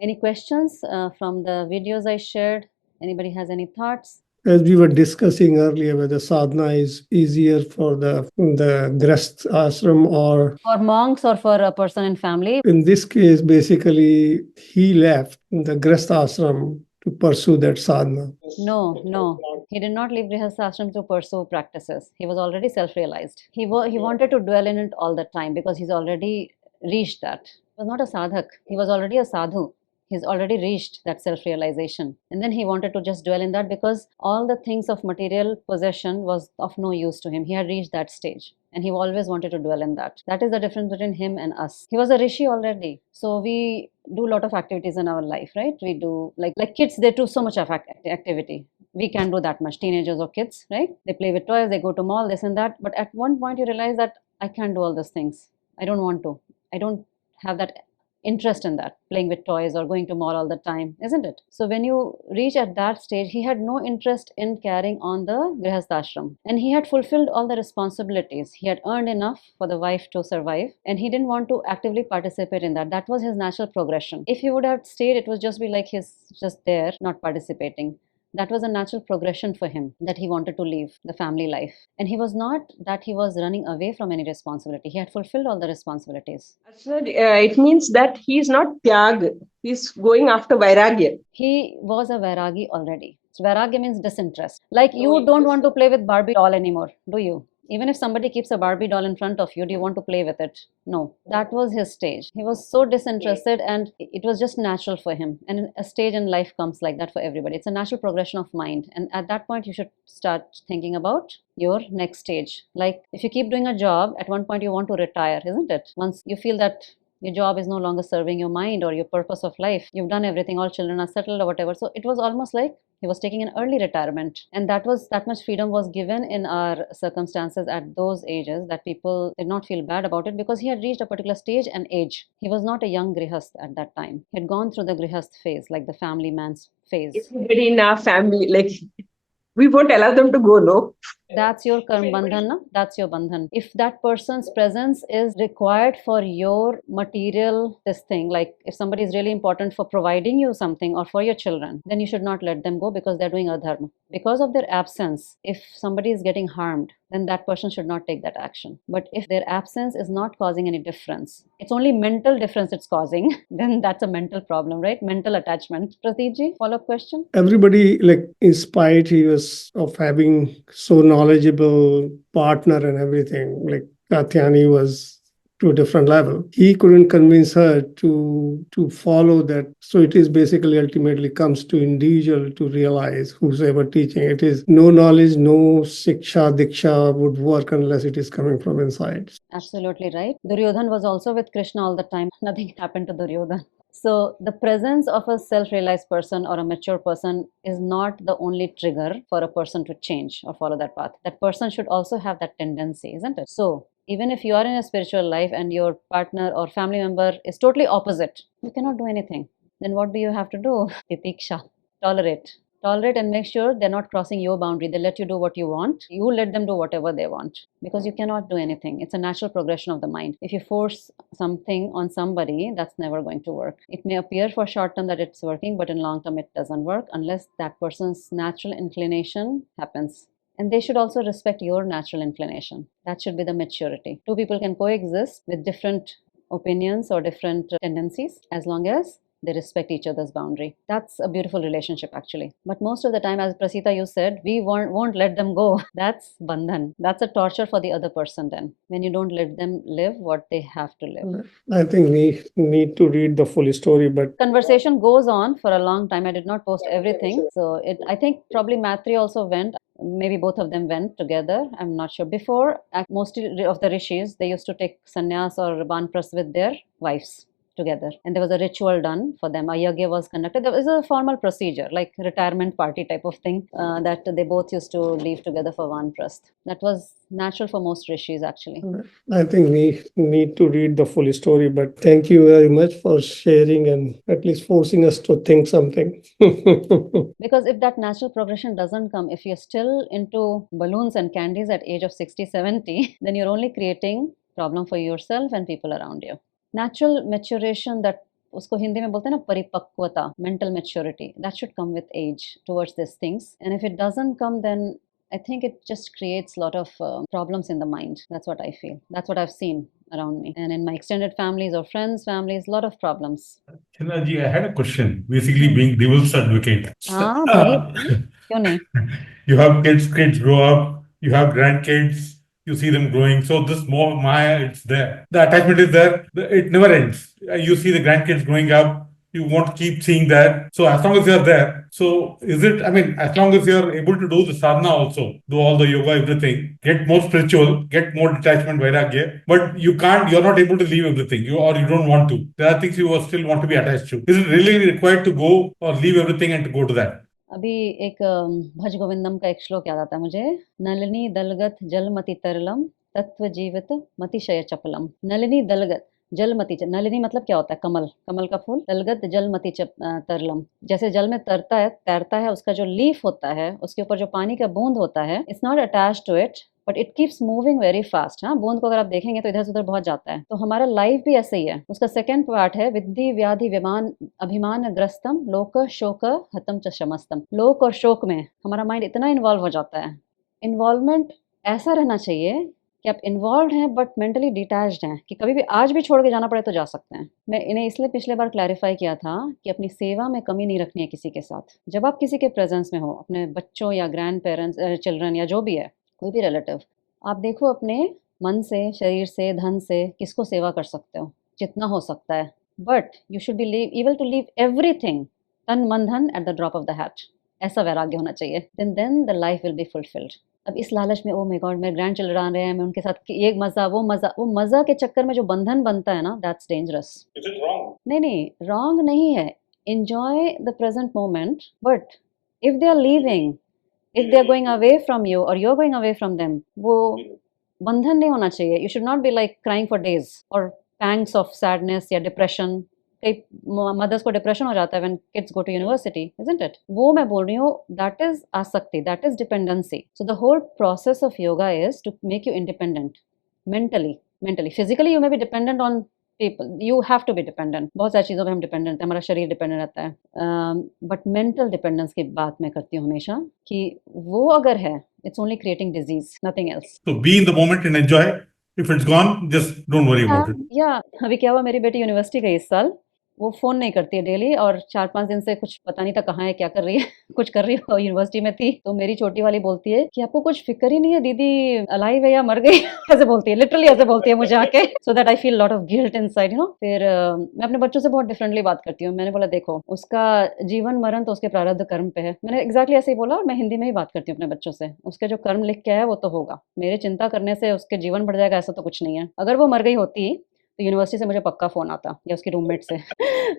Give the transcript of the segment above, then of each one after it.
Any questions from the videos I shared? Anybody has any thoughts? As we were discussing earlier, whether sadhana is easier for the grast ashram or For monks or for a person in family? in this case, basically he left the grast ashram to pursue that sadhana. No. He did not leave Grihasthashram to pursue practices. He was already self-realized. He wanted to dwell in it all the time because he's already reached that. He was not a sadhak. He was already a sadhu. He's already reached that self-realization. And then he wanted to just dwell in that because all the things of material possession was of no use to him. He had reached that stage and he always wanted to dwell in that. That is the difference between him and us. He was a rishi already. So we do a lot of activities in our life, right? We do like kids, they do so much of activity. We can't do that much. Teenagers or kids, right? They play with toys, they go to mall, this and that. But at one point you realize that I can't do all those things. I don't want to. I don't have that interest in that, playing with toys or going to mall all the time, isn't it? So when you reach at that stage, he had no interest in carrying on the grihasthashram, and he had fulfilled all the responsibilities. He had earned enough for the wife to survive, and he didn't want to actively participate in that. That was his natural progression. If he would have stayed, it would just be like he's just there, not participating. That was a natural progression for him, that he wanted to leave the family life. And he was not that he was running away from any responsibility. He had fulfilled all the responsibilities. Sir, it means that he is not tyag. He's going after vairagya. He was a vairagi already. So vairagya means disinterest. Like you don't want to play with Barbie doll anymore, do you? Even if somebody keeps a Barbie doll in front of you, do you want to play with it? No. That was his stage. He was so disinterested and it was just natural for him. And a stage in life comes like that for everybody. It's a natural progression of mind. And at that point, you should start thinking about your next stage. Like if you keep doing a job, at one point you want to retire, isn't it? Once you feel that your job is no longer serving your mind or your purpose of life, you've done everything, all children are settled or whatever. So it was almost like he was taking an early retirement, and that much freedom was given in our circumstances at those ages that people did not feel bad about it because he had reached a particular stage and age. He was not a young grihast at that time. He had gone through the grihast phase, like the family man's phase. Everybody in our family, like, we won't allow them to go, no? That's your karm bandhan, na? That's your bandhan. If that person's presence is required for your material, this thing, like if somebody is really important for providing you something or for your children, then you should not let them go because they're doing adharma. Because of their absence, if somebody is getting harmed, then that person should not take that action. But if their absence is not causing any difference, it's only mental difference it's causing, then that's a mental problem, right? Mental attachment. Prateek, follow-up question? Everybody, like, in spite he was of having so knowledgeable partner and everything, like Katyani was to a different level. He couldn't convince her to follow that. So it is basically ultimately comes to individual to realize who's ever teaching. It is no knowledge, no siksha, diksha would work unless it is coming from inside. Absolutely right. Duryodhan was also with Krishna all the time. Nothing happened to Duryodhan. So the presence of a self-realized person or a mature person is not the only trigger for a person to change or follow that path. That person should also have that tendency, isn't it? So even if you are in a spiritual life and your partner or family member is totally opposite, you cannot do anything. Then what do you have to do? Titiksha. Tolerate and make sure they're not crossing your boundary. They let you do what you want. You let them do whatever they want because you cannot do anything. It's a natural progression of the mind. If you force something on somebody, that's never going to work. It may appear for short term that it's working, but in long term it doesn't work unless that person's natural inclination happens. And they should also respect your natural inclination. That should be the maturity. Two people can coexist with different opinions or different tendencies as long as they respect each other's boundary. That's a beautiful relationship actually. But most of the time, as Prasita you said, we won't let them go. That's bandhan. That's a torture for the other person then, when you don't let them live what they have to live. I think we need to read the full story, but Conversation goes on for a long time. I did not post everything. So I think probably Maitreyi also went. Maybe both of them went together. I'm not sure. Before, most of the rishis, they used to take sannyas or banpras with their wives together, and there was a ritual done for them. A yagya was conducted. There was a formal procedure, like retirement party type of thing, that they both used to leave together for vanprasth. That was natural for most rishis actually. I think we need to read the full story. But thank you very much for sharing and at least forcing us to think something. Because if that natural progression doesn't come, if you're still into balloons and candies at age of 60, 70, then you're only creating problem for yourself and people around you. Natural maturation that उसको हिंदी में बोलते हैं ना परिपक्वता, mental maturity, that should come with age towards these things. And if it doesn't come, then I think it just creates a lot of problems in the mind. That's what I feel. That's what I've seen around me. And in my extended families or friends' families, a lot of problems. Chandra ji, I had a question, basically being devil's advocate. हाँ भरिए, क्यों नहीं? You have kids grow up, you have grandkids, you see them growing. So this more Maya, it's there. The attachment is there. It never ends. You see the grandkids growing up. You want to keep seeing that. So as long as you're there, so is it? I mean, as long as you're able to do the sadhana also, do all the yoga, everything, get more spiritual, get more detachment, vairagya. But you can't. You're not able to leave everything. You don't want to. There are things you still want to be attached to. Is it really required to go or leave everything and to go to that? अभी एक भज गोविंदम का एक श्लोक याद आता है मुझे, नलिनी दलगत जलमति तरलम तत्व जीवित मतिशय चपलम। नलिनी दलगत जलमति, नलिनी मतलब क्या होता है? कमल, कमल का फूल। दलगत जलमति तरलम, जैसे जल में तैरता है, उसका जो लीफ होता है, उसके ऊपर जो पानी का बूंद होता है, it's not attached to it but it keeps moving very fast. हाँ, बूंद को अगर आप देखेंगे तो इधर से उधर बहुत जाता है। तो हमारा लाइफ भी ऐसे ही है। उसका सेकंड पार्ट है विद्धि व्याधि विमान अभिमान ग्रस्तम लोक शोक हतम च शमस्तम। लोक और शोक में हमारा माइंड इतना इन्वॉल्व हो जाता है। इन्वॉल्वमेंट ऐसा रहना चाहिए कि आप इन्वॉल्व हैं बट मेंटली डिटैच्ड हैं, कि कभी भी आज भी छोड़ के जाना पड़े तो जा सकते हैं। मैं इन्हें इसलिए पिछले बार क्लैरिफाई किया था कि अपनी सेवा में कमी नहीं रखनी है किसी के साथ। जब आप किसी के प्रेजेंस में हो, अपने बच्चों या ग्रैंड पेरेंट्स, चिल्ड्रन या जो भी है, कोई भी रिलेटिव, आप देखो अपने मन से, शरीर से, धन से किसको सेवा कर सकते हो जितना हो सकता है। But you should be able to leave everything, tan man dhan, at the drop of the hat. ऐसा वैराग्य होना चाहिए। Then the life will be fulfilled. अब इस लालच में, ओ माय गॉड, मेरे ग्रैंड चिल्ड्रन आ रहे हैं, मैं उनके साथ ये मजा वो मजा के चक्कर में जो बंधन बनता है ना, दैट्स डेंजरस। नहीं, रॉन्ग नहीं है। Enjoy the present moment, but if they are leaving, if they are going away from you और you are going away from them, वो बंधन नहीं होना चाहिए। You should not be like crying for days और pangs of sadness या depression. कई mothers को डिप्रेशन हो जाता है when kids go to university, isn't it? वो मैं बोल रही हूँ, दैट इज आसक्ति, that is dependency. So the whole process of yoga is to make you independent mentally. Physically you may be dependent on people, you have to be dependent. बहुत सारी चीज़ों पे हम डिपेंडेंट हैं, हमारा शरीर डिपेंडेंट रहता है, बट मेंटल डिपेंडेंस की बात मैं करती हूँ हमेशा, कि वो अगर है, it's only creating disease, nothing else. So be in the moment and enjoy. If it's gone, just don't worry about it. या अभी क्या हुआ, मेरी बेटी यूनिवर्सिटी गई इस साल, वो फ़ोन नहीं करती है डेली, और 4-5 दिन से कुछ पता नहीं था कहाँ है, क्या कर रही है कुछ कर रही हो, यूनिवर्सिटी में थी। तो मेरी छोटी वाली बोलती है कि आपको कुछ फ़िक्र ही नहीं है दीदी अलाइव है या मर गई ऐसे बोलती है, लिटरली ऐसे बोलती है मुझे आके, so that I feel lot of guilt inside, you know. फिर मैं अपने बच्चों से बहुत डिफरेंटली बात करती हूँ। मैंने बोला देखो, उसका जीवन मरण तो उसके प्रारब्ध कर्म पे है। मैंने एग्जैक्टली ऐसे ही बोला, और मैं हिंदी में ही बात करती हूँ अपने बच्चों से। उसके जो कर्म लिख के आया वो तो होगा, मेरे चिंता करने से उसके जीवन बढ़ जाएगा ऐसा तो कुछ नहीं है। अगर वो मर गई होती तो यूनिवर्सिटी से मुझे पक्का फ़ोन आता, या उसकी रूममेट से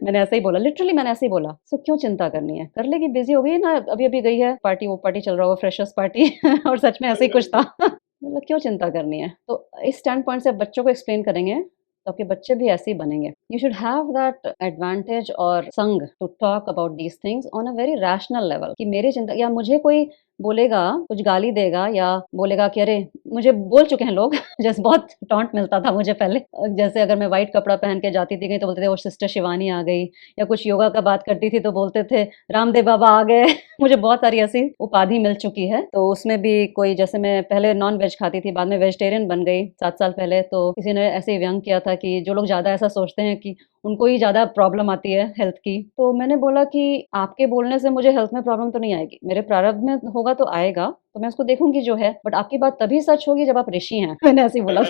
मैंने ऐसे ही बोला, लिटरली मैंने ऐसे ही बोला। सो क्यों चिंता करनी है, कर लेगी, बिजी हो गई है ना, अभी गई है पार्टी, वो पार्टी चल रहा होगा, फ्रेशर्स पार्टी और सच में ऐसे ही कुछ था मतलब क्यों चिंता करनी है। तो इस स्टैंड पॉइंट से बच्चों को एक्सप्लेन करेंगे तो आपके बच्चे भी ऐसे ही बनेंगे। You should have that advantage और संग to talk about these things on a very rational level, कि मेरी चिंता, या मुझे कोई बोलेगा, कुछ गाली देगा या बोलेगा कि अरे, मुझे बोल चुके हैं लोग जैसे बहुत टॉन्ट मिलता था मुझे पहले, जैसे अगर मैं वाइट कपड़ा पहन के जाती थी कहीं तो बोलते थे वो सिस्टर शिवानी आ गई, या कुछ योगा का बात करती थी तो बोलते थे रामदेव बाबा आ गए मुझे बहुत सारी ऐसी उपाधि मिल चुकी है। तो उसमें भी कोई, जैसे मैं पहले नॉन वेज खाती थी, बाद में वेजिटेरियन बन गई 7 साल पहले, तो किसी ने ऐसे ही व्यंग किया था कि जो लोग ज़्यादा ऐसा सोचते हैं कि उनको ही ज़्यादा प्रॉब्लम आती है हेल्थ की। तो मैंने बोला कि आपके बोलने से मुझे हेल्थ में प्रॉब्लम तो नहीं आएगी, मेरे प्रारब्ध में होगा तो आएगा, तो मैं उसको देखूंगी जो है, बट आपकी बात तभी सच होगी जब आप ऋषि हैं मैंने ऐसे ही बोला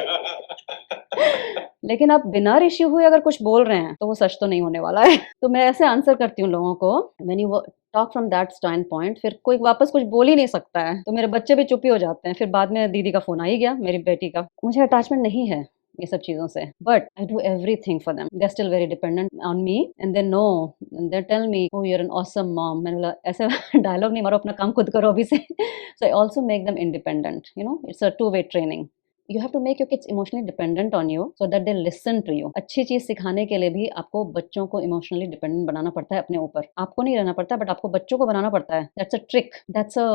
लेकिन आप बिना ऋषि हुए अगर कुछ बोल रहे हैं तो वो सच तो नहीं होने वाला है तो मैं ऐसे आंसर करती हूँ लोगों को, when you talk from that stand point, फिर कोई वापस कुछ बोल ही नहीं सकता है, तो मेरे बच्चे भी चुप ही हो जाते हैं। फिर बाद में दीदी का फोन आ ही गया, मेरी बेटी का। मुझे अटैचमेंट नहीं है ये सब चीज़ों से, but I do everything for them, they are still very dependent on me, and they know, they tell me oh you are an awesome mom. मैंने बोला ऐसे डायलॉग नहीं मारो, अपना काम खुद करो अभी से so I also make them independent, you know, it's a 2-way training. You have to make your kids emotionally dependent on you so that they listen to you. अच्छी चीज़ सिखाने के लिए भी आपको बच्चों को इमोशनली डिपेंडेंट बनाना पड़ता है अपने ऊपर। आपको नहीं रहना पड़ता, बट आपको बच्चों को बनाना पड़ता है। That's a trick, that's a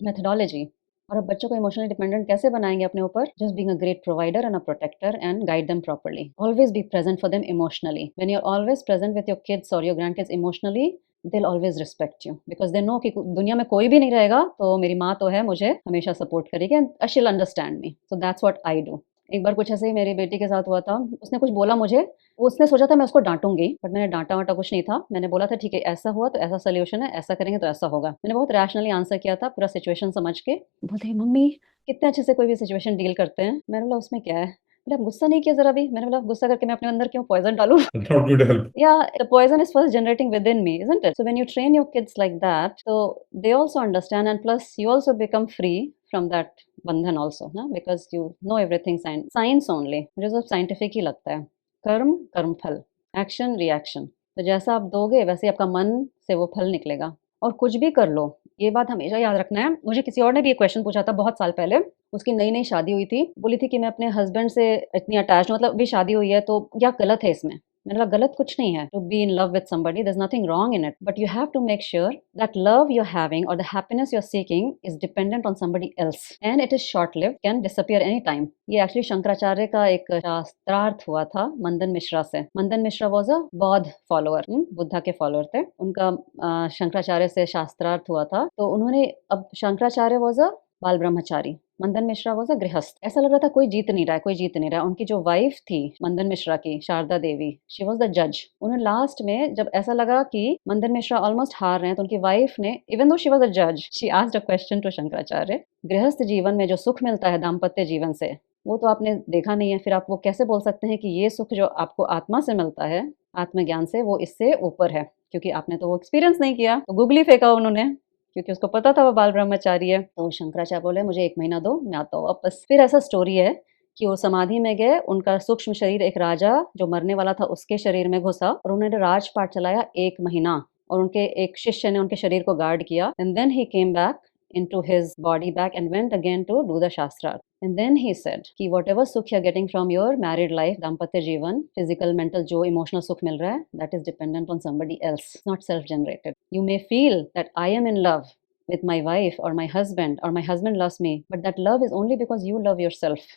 methodology. और अब बच्चों को इमोशनली डिपेंडेंट कैसे बनाएंगे अपने ऊपर? Just being a great provider and a protector and guide them properly. Always be present for them emotionally. When you are always present with your kids और your grandkids emotionally, they'll always respect you because they know कि दुनिया में कोई भी नहीं रहेगा तो मेरी माँ तो है, मुझे हमेशा सपोर्ट करेगी and she'll understand me. So that's what I do. एक बार कुछ ऐसे ही मेरी बेटी के साथ हुआ था, उसने कुछ बोला मुझे, उसने सोचा था मैं उसको डांटूंगी, बट मैंने डांटा वाटा कुछ नहीं था. मैंने बोला था ठीक है ऐसा हुआ तो ऐसा सोल्यूशन है, ऐसा करेंगे तो ऐसा होगा. मैंने बहुत रैशनली आंसर किया था पूरा सिचुएशन समझ के. बोलते मम्मी कितने अच्छे से कोई भी सिचुएशन डील करते हैं. मैंने बोला उसमें क्या है? बोले आप गुस्सा नहीं किया जरा भी. मैंने बोला गुस्सा करके मैं अपने अंदर क्यों पॉइजन डालूं? That's not going to help. Yeah, the poison is first generating within me, isn't it? So when you train your kids like that, so they also understand, and plus you also become free from that bandhan also, na? Because you know everything science only. मुझे सब scientific ही लगता है. कर्म कर्म फल, action reaction. तो जैसा आप दोगे वैसे ही आपका मन से वो फल निकलेगा. और कुछ भी कर लो, ये बात हमेशा याद रखना है. मुझे किसी और ने भी ये क्वेश्चन पूछा था बहुत साल पहले. उसकी नई नई शादी हुई थी, बोली थी कि मैं अपने हस्बैंड से इतनी अटैच हूँ, मतलब अभी शादी हुई है तो क्या गलत है इसमें? मैंने कहा गलत कुछ नहीं है to be in love with somebody, there is nothing wrong in it, but you have to make sure that love you are having और the happiness you are seeking is dependent on somebody else and it is short lived, can disappear any time. ये actually Shankaracharya का एक शास्त्रार्थ हुआ था मंदन मिश्रा से. मंदन मिश्रा वॉज अ बौद्ध फॉलोअर, बुद्धा के फॉलोअर थे. उनका शंकराचार्य से शास्त्रार्थ हुआ था. तो उन्होंने, अब शंकराचार्य वॉज अ बाल ब्रह्मचारी, मंदन मिश्रा वॉज अ गृहस्थ. ऐसा लग रहा था कोई जीत नहीं रहा है, कोई जीत नहीं रहा है. उनकी जो वाइफ थी मंदन मिश्रा की, शारदा देवी, शी वॉज द जज. उन्होंने लास्ट में जब ऐसा लगा कि मंदन मिश्रा ऑलमोस्ट हार रहे हैं, तो उनकी वाइफ ने, even though she was a जज, she asked a question to Shankaracharya. गृहस्थ जीवन में जो सुख मिलता है दाम्पत्य जीवन से, वो तो आपने देखा नहीं है, फिर आप वो कैसे बोल सकते हैं कि ये सुख जो आपको आत्मा से मिलता है, आत्मज्ञान से, वो इससे ऊपर है? क्योंकि आपने तो वो एक्सपीरियंस नहीं किया. तो गूगली फेंका उन्होंने, क्योंकि उसको पता था वो बाल ब्रह्मचारी है. तो शंकराचार्य बोले मुझे 1 महीना दो, मैं आता हूँ वापस. फिर ऐसा स्टोरी है कि वो समाधि में गए, उनका सूक्ष्म शरीर एक राजा जो मरने वाला था उसके शरीर में घुसा और उन्होंने राजपाट चलाया 1 महीना, और उनके एक शिष्य ने उनके शरीर को गार्ड किया. And then he came back into his body back and went again to do the shastra. And then he said कि whatever sukh you're getting from your married life, दाम्पत्य जीवन, physical, mental, जो emotional सुख मिल रहा है, that is dependent on somebody else, not self-generated. You may feel that I am in love with my wife or my husband loves me, but that love is only because you love yourself.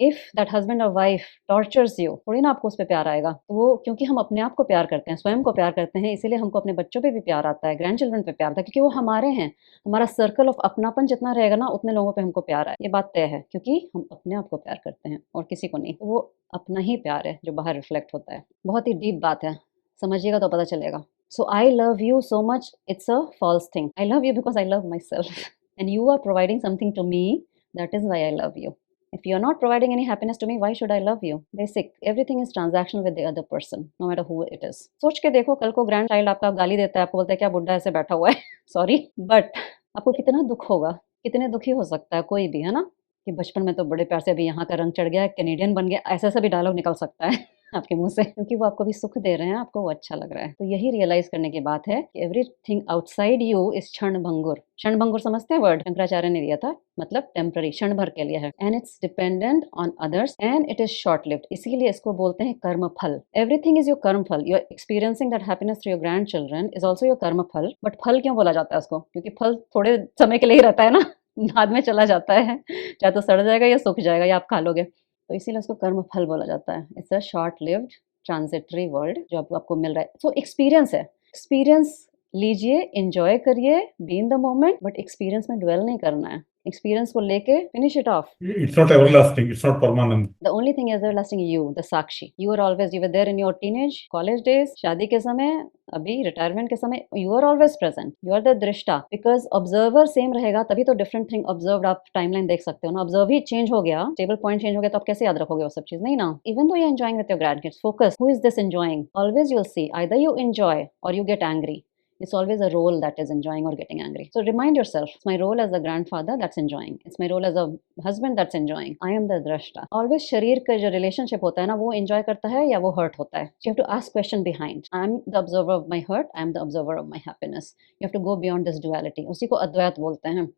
If that husband और wife tortures you, थोड़ी ना आपको उस पर प्यार आएगा. तो वो, क्योंकि हम अपने आप को प्यार करते हैं, स्वयं को प्यार करते हैं, इसीलिए हमको अपने बच्चों पे भी प्यार आता है, ग्रैंड चिल्ड्रन पे प्यार आता है, क्योंकि वो हमारे हैं. हमारा सर्कल ऑफ अपनापन जितना रहेगा ना, उतने लोगों पे हमको प्यार आए. ये बात तय है, क्योंकि हम अपने आप को प्यार करते हैं और किसी को नहीं. तो वो अपना ही प्यार है जो बाहर रिफ्लेक्ट होता है. बहुत ही डीप बात है, समझिएगा तो पता चलेगा. So I love you so much, it's a false thing. I love you because I love myself and you are providing something to me, that is why I love you. If you're not providing any happiness to me, why should I love you? Basic. Everything is transactional with the other person, no matter who it is. सोच के देखो, कल को grand child आपका गाली देता है, आपको बोलता है क्या बुड्ढा ऐसे बैठा हुआ है, सॉरी, बट आपको कितना दुख होगा, कितने दुखी हो सकता है कोई भी, है ना? कि बचपन में तो बड़े प्यार से अभी यहाँ का रंग चढ़ गया, कैनेडियन बन गया, ऐसा ऐसा भी डायलॉग निकल सकता है आपके मुंह से, क्योंकि वो आपको भी सुख दे रहे हैं, आपको वो अच्छा लग रहा है. तो यही रियलाइज करने की बात है कि एवरीथिंग आउटसाइड यू इज क्षण भंगुर. क्षण भंगुर समझते हैं वर्ड? शंकराचार्य ने दिया था, मतलब टेम्पररी, क्षण भर के लिए है. And it's dependent on others and it is short lived. इसीलिए इसको बोलते हैं कर्म फल. Everything is your karma phal. You are experiencing that happiness through your grandchildren is also your karma phal. बट फल क्यों बोला जाता है उसको? क्योंकि फल थोड़े समय के लिए ही रहता है ना, बाद में चला जाता है, चाहे तो सड़ जाएगा या सूख जाएगा या आप खा लोगे. तो इसीलिए उसको कर्म फल बोला जाता है. It's a short lived transitory world जो आपको मिल रहा है. सो एक्सपीरियंस है, एक्सपीरियंस लीजिए, एंजॉय करिए, be in the moment, but experience में ड्वेल नहीं करना है. एक्सपीरियंस को लेके finish it of. It's not everlasting. It's not permanent. The only thing is everlasting you, the Sakshi. You are always, you were there in your teenage, college days, शादी के समय, अभी रिटायरमेंट के समय, you are always present. You are the दृष्टा. Because observer same रहेगा, तभी तो different thing observed आप टाइमलाइन देख सकते हो ना. ऑब्जर्व ही चेंज हो गया, टेबल पॉइंट चेंज हो गया, तो आप कैसे याद रखोगे वो सब चीज? नहीं ना. Even though you are enjoying with your grandkids, focus. Who is this enjoying? Always you'll see either you enjoy or you get angry. It's always a role that is enjoying or getting angry. So remind yourself, it's my role as a grandfather that's enjoying. It's my role as a husband that's enjoying. I am the drashta. Always शरीर का जो relationship होता है ना, वो enjoy करता है या वो hurt होता है. So you have to ask question behind. I am the observer of my hurt. I am the observer of my happiness. You have to go beyond this duality. उसी को अद्वैत बोलते हैं.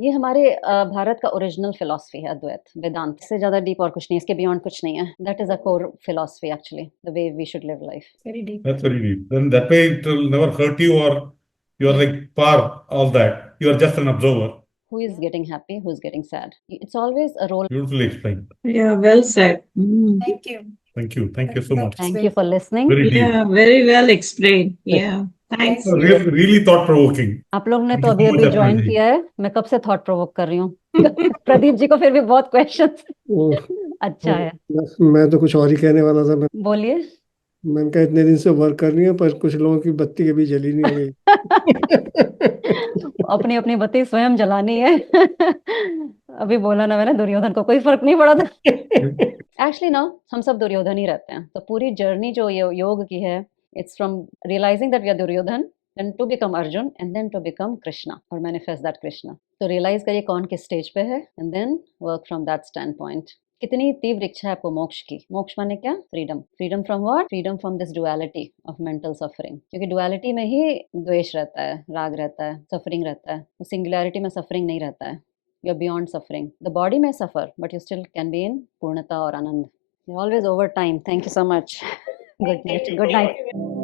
ये हमारे भारत का ओरिजिनल फिलॉसफी है, अद्वैत वेदांत. इससे ज्यादा डीप और कुछ नहीं, इसके बियॉन्ड कुछ नहीं है. That is a core philosophy actually, the way we should live life. Very deep. That's very deep. Then that way it will never hurt you, or you are like par all that. You are just an observer. who is getting happy, who is getting sad. It's always a role. Beautifully explained. Yeah, well said. Thank you. Thank you. Thank you so much. Thank you for listening. Very deep. Yeah, very well explained. Yeah, thanks. Thank you. Really, really thought provoking. आप लोग ने Thank तो you अभी so much, अभी join Atman ji. किया है, मैं कब से थॉट प्रोवोक कर रही हूँ प्रदीप जी को फिर भी बहुत क्वेश्चंस वो- अच्छा है, मैं तो कुछ और ही कहने वाला था। बोलिए मैंने कहा इतने दिन से वर्क कर रही हूँ पर कुछ लोगों की बत्ती कभी जली नहीं हुई। अपनी अपनी बत्ती स्वयं जलानी है अभी बोला ना मैंने, दुर्योधन को कोई फर्क नहीं पड़ा था एक्चुअली ना हम सब दुर्योधन ही रहते हैं, तो पूरी जर्नी जो ये योग की है, it's from realising that we are Duryodhan, then to become Arjun and then to become Krishna or manifest that Krishna. तो realize करिए कौन किस स्टेज पे है and then work from that standpoint. कितनी तीव्र इच्छा है आपको मोक्ष की? मोक्ष माने क्या? Freedom. Freedom from what? Freedom from this duality of mental suffering. क्योंकि डुअलिटी में ही द्वेष रहता है, राग रहता है, सफरिंग रहता है. सिंगुलैरिटी में सफरिंग नहीं रहता है. You are beyond suffering. The body में suffer but you still can be in पूर्णता और आनंद. You're always over time. Thank you so much. Good night. Good night.